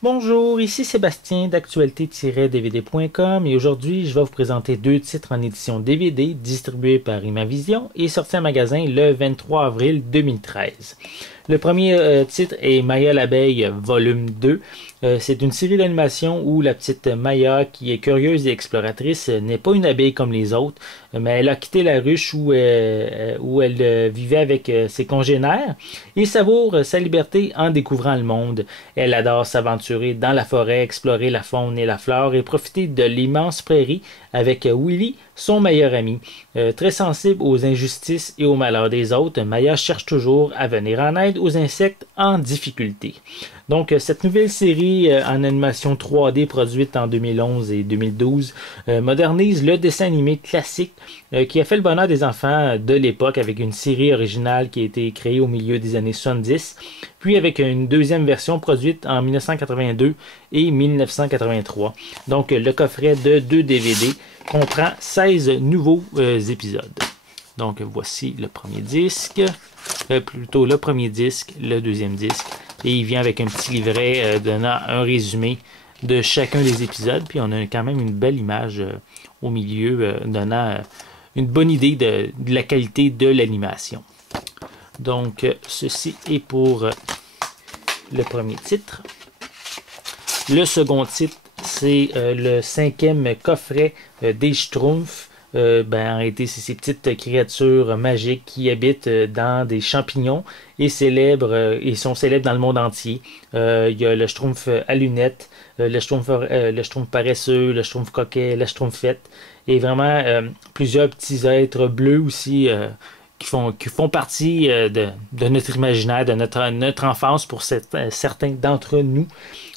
Bonjour, ici Sébastien d'actualité-dvd.com et aujourd'hui je vais vous présenter deux titres en édition DVD distribués par Imavision et sortis en magasin le 23 avril 2013. Le premier titre est Maya l'abeille volume 2. C'est une série d'animation où la petite Maya, qui est curieuse et exploratrice, n'est pas une abeille comme les autres, mais elle a quitté la ruche où elle vivait avec ses congénères et savoure sa liberté en découvrant le monde. Elle adore s'aventurer dans la forêt, explorer la faune et la flore et profiter de l'immense prairie avec Willy, son meilleur ami. Très sensible aux injustices et aux malheurs des autres, Maya cherche toujours à venir en aide aux insectes en difficulté. Donc, cette nouvelle série en animation 3D produite en 2011 et 2012 modernise le dessin animé classique qui a fait le bonheur des enfants de l'époque avec une série originale qui a été créée au milieu des années 70, puis avec une deuxième version produite en 1982 et 1983. Donc, le coffret de 2 DVD comprend 16 nouveaux épisodes. Donc, voici le premier disque, plutôt le premier disque, le deuxième disque, et il vient avec un petit livret donnant un résumé de chacun des épisodes, puis on a quand même une belle image au milieu donnant une bonne idée de la qualité de l'animation. Donc, ceci est pour le premier titre. Le second titre, c'est le 5e coffret des Schtroumpfs. En réalité, c'est ces petites créatures magiques qui habitent dans des champignons et sont célèbres dans le monde entier. Il y a le Schtroumpf à lunettes, le Schtroumpf paresseux, le Schtroumpf coquet, la Schtroumpfette, et vraiment plusieurs petits êtres bleus aussi qui font partie de notre imaginaire, de notre enfance pour certains d'entre nous.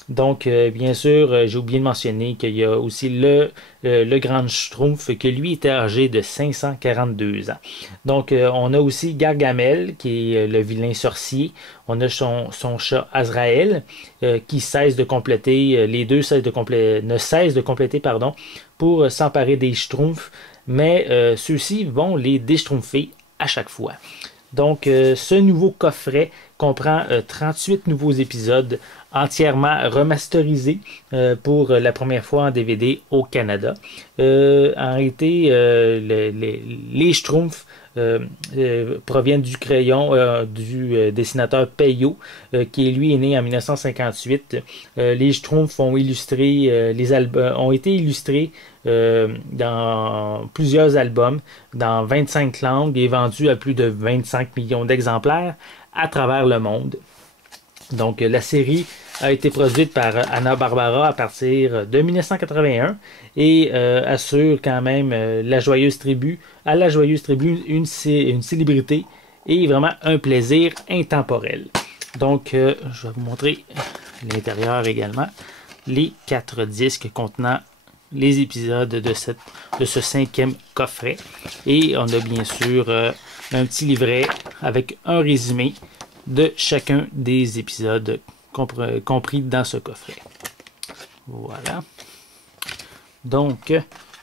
Donc, bien sûr, j'ai oublié de mentionner qu'il y a aussi le Grand Schtroumpf, que lui était âgé de 542 ans. Donc, on a aussi Gargamel, qui est le vilain sorcier. On a son chat Azraël, qui cesse de compléter, les deux ne cessent de compléter, pour s'emparer des Schtroumpfs, mais ceux-ci vont les déschtroumpfer à chaque fois. Donc, ce nouveau coffret comprend 38 nouveaux épisodes entièrement remasterisés pour la première fois en DVD au Canada. En réalité, les Schtroumpfs proviennent du crayon du dessinateur Peyo, qui lui est né en 1958. Les Schtroumpfs ont été illustrés dans plusieurs albums, dans 25 langues et vendus à plus de 25 millions d'exemplaires à travers le monde. Donc, la série a été produite par Hanna-Barbera à partir de 1981 et assure quand même à la Joyeuse Tribu une célébrité et vraiment un plaisir intemporel. Donc, je vais vous montrer l'intérieur également. Les 4 disques contenant les épisodes de ce 5e coffret. Et on a bien sûr un petit livret avec un résumé de chacun des épisodes compris dans ce coffret. Voilà. Donc,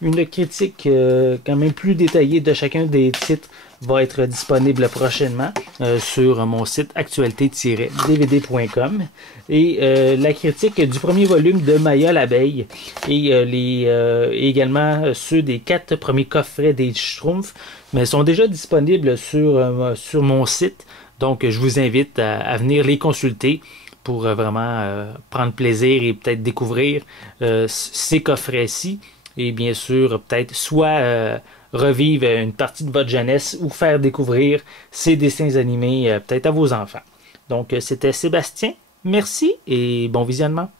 une critique quand même plus détaillée de chacun des titres va être disponible prochainement sur mon site actualité-dvd.com. Et la critique du premier volume de Maya l'abeille et également ceux des 4 premiers coffrets des Schtroumpfs, mais sont déjà disponibles sur mon site. Donc, je vous invite à venir les consulter pour vraiment prendre plaisir et peut-être découvrir ces coffrets-ci. Et bien sûr, peut-être soit revivre une partie de votre jeunesse ou faire découvrir ces dessins animés peut-être à vos enfants. Donc, c'était Sébastien. Merci et bon visionnement.